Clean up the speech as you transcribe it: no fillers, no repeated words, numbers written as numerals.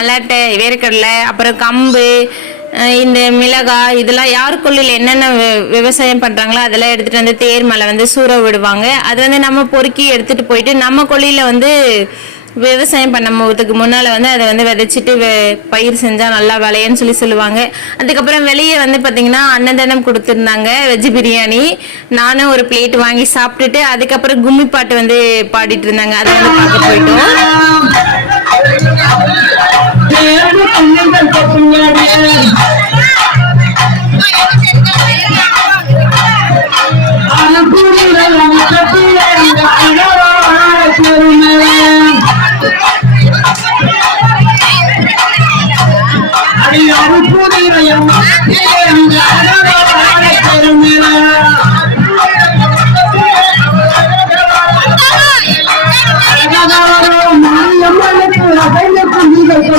மல்லாட்டை, வேர்க்கடலை, அப்புறம் கம்பு, இந்த மிளகாய், இதெல்லாம் யார் கொள்ளையில் என்னென்ன விவசாயம் பண்ணுறாங்களோ அதெல்லாம் எடுத்துகிட்டு வந்து தேர் மேலே வந்து சூற விடுவாங்க. அது வந்து நம்ம பொறுக்கி எடுத்துகிட்டு போயிட்டு நம்ம கொள்ளையில் வந்து விவசாயம் பண்ணும்போதுக்கு முன்னால் வந்து அதை வந்து விதைச்சிட்டு பயிர் செஞ்சால் நல்லா விளையன்னு சொல்லுவாங்க. அதுக்கப்புறம் வெளியே வந்து பார்த்திங்கன்னா அன்னதானம் கொடுத்துருந்தாங்க, வெஜ் பிரியாணி. நானும் ஒரு பிளேட் வாங்கி சாப்பிட்டுட்டு அதுக்கப்புறம் கும்மி பாட்டு வந்து பாடிட்டு இருந்தாங்க, அதை வந்து பார்க்க போயிட்டோம்.